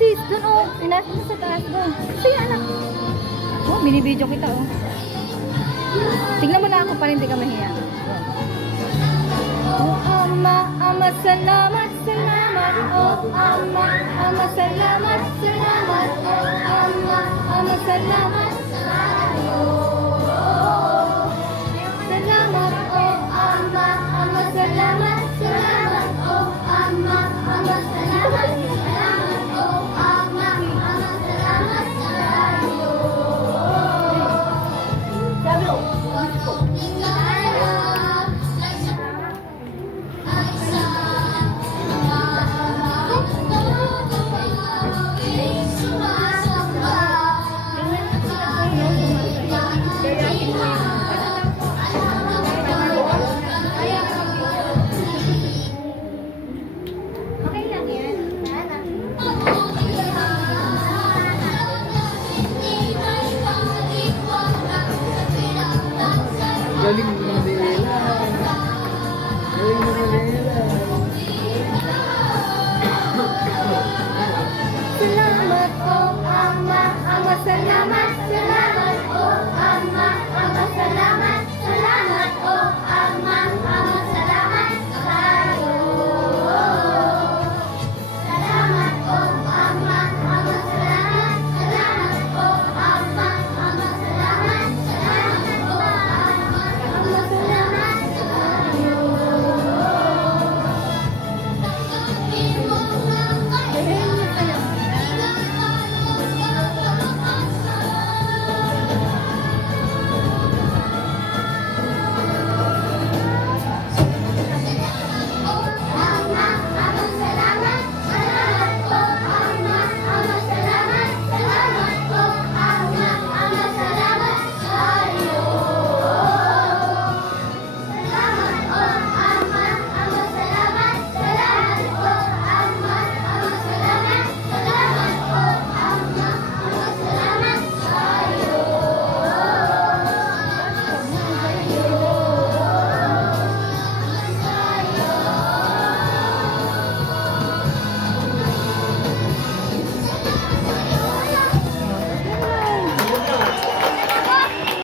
sis, doon oh. Inasa mo sa taas doon. Sige anak. Oh, binibidyo kita oh. Tingnan mo na ako para hindi ka mahiya. Oh ama, ama salamat, salamat. Oh ama, ama salamat, salamat. Oh ama, ama salamat. Salamat, oh ama, ama salamat, salamat. Oh ama, ama salamat, salamat. Oh ama, ama salamat sa'yo. Sabi ko, galing mo na nila. Galing mo na nila. salamat, oh ama, ama salamat.